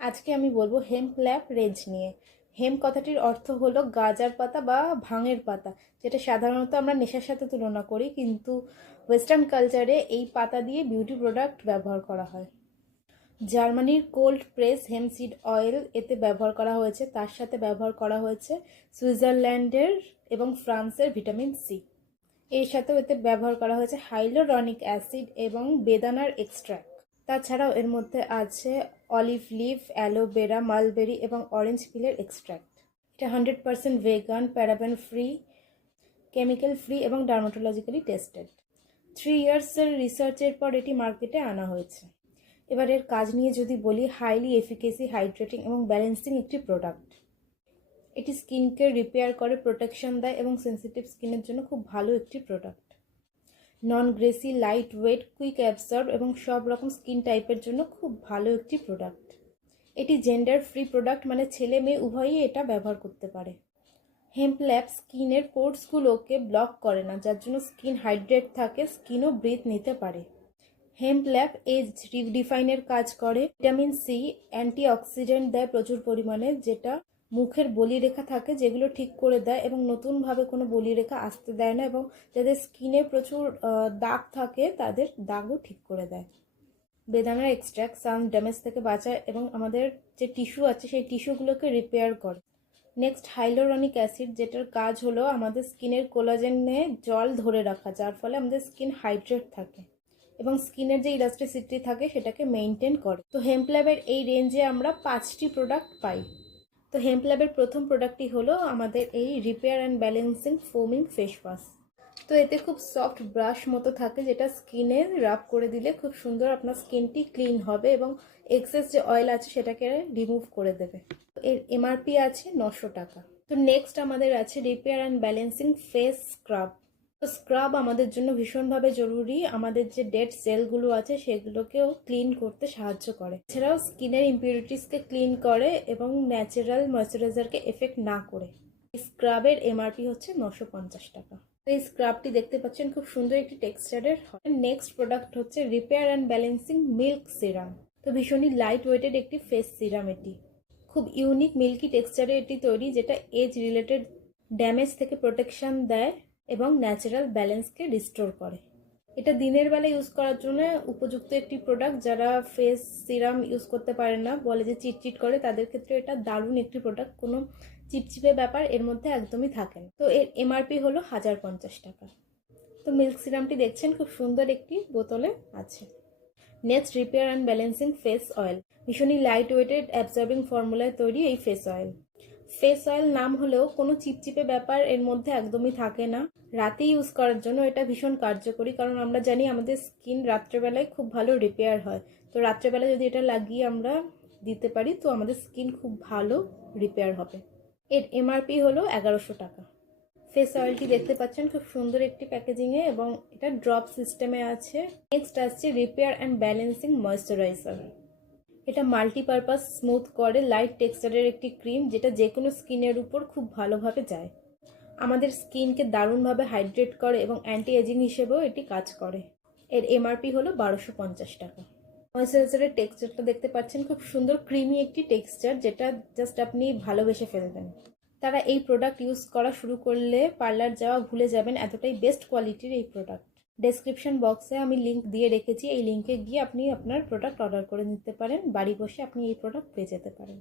আজকে আমি বলবো হেম্প ল্যাব রেঞ্জ নিয়ে। হেম্প কথাটির অর্থ হলো গাঁজার পাতা বা ভাঙের পাতা, যেটা সাধারণত আমরা নেশার সাথে তুলনা করি, কিন্তু ওয়েস্টার্ন কালচারে এই পাতা দিয়ে বিউটি প্রোডাক্ট ব্যবহার করা হয়। জার্মানির cold press hemp seed oil এতে ব্যবহার করা হয়েছে, তার সাথে ব্যবহার করা হয়েছে সুইজারল্যান্ডের এবং ফ্রান্সের ভিটামিন সি। এর সাথেও এতে ব্যবহার করা হয়েছে হাইলোরনিক অ্যাসিড এবং বেদানার এক্সট্র্যাক্ট। তাছাড়াও এর মধ্যে আছে অলিভ লিফ, অ্যালোভেরা, মালবেরি এবং অরেঞ্জ পিলের এক্সট্র্যাক্ট। এটা 100% vegan, paraben free, chemical free এবং ডার্মাটোলজিক্যালি টেস্টেড। 3 ইয়ার্সের রিসার্চের পর এটি মার্কেটে আনা হয়েছে। এবার এর কাজ নিয়ে যদি বলি, হাইলি এফিকেসি, হাইড্রেটিং এবং ব্যালেন্সিং একটি প্রোডাক্ট। এটি স্কিনকে রিপেয়ার করে, প্রোটেকশন দেয় এবং সেন্সিটিভ স্কিনের জন্য খুব ভালো একটি প্রোডাক্ট। নন Gracie, light weight, quick absorb এবং সব রকম স্কিন টাইপের জন্য খুব ভালো একটি প্রোডাক্ট। এটি জেন্ডার ফ্রি প্রোডাক্ট, মানে ছেলে মেয়ে উভয়ই এটা ব্যবহার করতে পারে। হেম্প ল্যাব স্কিনের পোর্সগুলোকে ব্লক করে না, যার জন্য স্কিন হাইড্রেট থাকে, স্কিনও ব্রিথ নিতে পারে। হেম্প ল্যাব এজ রিডিফাইনের কাজ করে। ভিটামিন সি অ্যান্টিঅক্সিডেন্ট দেয় প্রচুর পরিমাণে, যেটা মুখের বলিরেখা থাকে যেগুলো ঠিক করে দেয় এবং নতুনভাবে কোনো বলিরেখা আসতে দেয় না, এবং যাদের স্কিনে প্রচুর দাগ থাকে তাদের দাগও ঠিক করে দেয়। বেদানার এক্সট্র্যাক্ট সান ড্যামেজ থেকে বাঁচায় এবং আমাদের যে টিস্যু আছে সেই টিস্যুগুলোকে রিপেয়ার করে। নেক্সট হাইলোরনিক অ্যাসিড, যেটার কাজ হলো আমাদের স্কিনের কোলাজেনে জল ধরে রাখা, যার ফলে আমাদের স্কিন হাইড্রেট থাকে এবং স্কিনের যে ইলাস্টিসিটি থাকে সেটাকে মেনটেন করে। তো হেম্প ল্যাবের এই রেঞ্জে আমরা 5টি প্রোডাক্ট পাই। তো হেম্প ল্যাবের প্রথম প্রোডাক্টটি হলো আমাদের এই repair and balancing ফোমিং face wash. তো এতে খুব সফট ব্রাশ মতো থাকে, যেটা স্কিনে রাব করে দিলে খুব সুন্দর আপনার স্কিনটি ক্লিন হবে এবং এক্সেস যে অয়েল আছে সেটাকে রিমুভ করে দেবে। এর এমআরপি আছে 900 টাকা। তো নেক্সট আমাদের আছে repair and balancing face scrub. তো স্ক্রাব আমাদের জন্য ভীষণভাবে জরুরি, আমাদের যে ডেড সেলগুলো আছে সেগুলোকেও ক্লিন করতে সাহায্য করে। এছাড়াও স্কিনের ইম্পিউরিটিসকে ক্লিন করে এবং ন্যাচারাল ময়শ্চারাইজারকে এফেক্ট না করে। এই স্ক্রাবের এমআরপি হচ্ছে 950 টাকা। তো এই স্ক্রাবটি দেখতে পাচ্ছেন খুব সুন্দর একটি টেক্সচারের হয়। নেক্সট প্রোডাক্ট হচ্ছে repair and balancing milk serum. তো ভীষণই লাইট ওয়েটেড একটি ফেস সিরাম। এটি খুব ইউনিক মিল্কি টেক্সচারে এটি তৈরি, যেটা এজ রিলেটেড ড্যামেজ থেকে প্রোটেকশন দেয় এবং ন্যাচারাল ব্যালেন্সকে রিস্টোর করে। এটা দিনের বেলা ইউজ করার জন্য উপযুক্ত একটি প্রোডাক্ট। যারা ফেস সিরাম ইউজ করতে পারে না, বলে যে চিটচিট করে, তাদের ক্ষেত্রে এটা দারুণ একটি প্রোডাক্ট। কোনো চিপচিপে ব্যাপার এর মধ্যে একদমই থাকে না। তো এর এমআরপি হলো 1050 টাকা। তো মিল্ক সিরামটি দেখছেন খুব সুন্দর একটি বোতলে আছে। Next repair and balancing face oil. ভীষণই লাইট ওয়েটেড অ্যাবজর্বিং ফর্মুলায় তৈরি এই ফেস অয়েল। ফেস অয়েল নাম হলেও কোনো চিপচিপে ব্যাপার এর মধ্যে একদমই থাকে না। রাতে ইউজ করার জন্য এটা ভীষণ কার্যকরী, কারণ আমরা জানি আমাদের স্কিন রাত্রেবেলায় খুব ভালো রিপেয়ার হয়। তো রাত্রেবেলা যদি এটা লাগিয়ে আমরা দিতে পারি তো আমাদের স্কিন খুব ভালো রিপেয়ার হবে। এর এমআরপি হলো 1100 টাকা। ফেস অয়েলটি দেখতে পাচ্ছেন খুব সুন্দর একটি প্যাকেজিংয়ে এবং এটা ড্রপ সিস্টেমে আছে। নেক্সট আসছে রিপেয়ার অ্যান্ড ব্যালেন্সিং ময়শ্চারাইজার। এটা মাল্টিপারপাস স্মুথ করে লাইট টেক্সচারের একটি ক্রিম, যেটা যে কোনো স্কিনের উপর খুব ভালোভাবে যায়। আমাদের স্কিনকে দারুণভাবে হাইড্রেট করে এবং অ্যান্টি এজিং হিসেবেও এটি কাজ করে। এর এমআরপি হলো 1250 টাকা। ময়শ্চারাইজারের টেক্সচারটা দেখতে পাচ্ছেন খুব সুন্দর ক্রিমি একটি টেক্সচার, যেটা জাস্ট আপনি ভালোবেসে ফেলবেন। তারা এই প্রোডাক্ট ইউজ করা শুরু করলে পার্লার যাওয়া ভুলে যাবেন, এতটাই বেস্ট কোয়ালিটির এই প্রোডাক্ট। ডেসক্রিপশন বক্সে আমি লিঙ্ক দিয়ে রেখেছি, এই লিঙ্কে গিয়ে আপনি আপনার প্রোডাক্ট অর্ডার করে নিতে পারেন। বাড়ি বসে আপনি এই প্রোডাক্ট পেয়ে যেতে পারেন।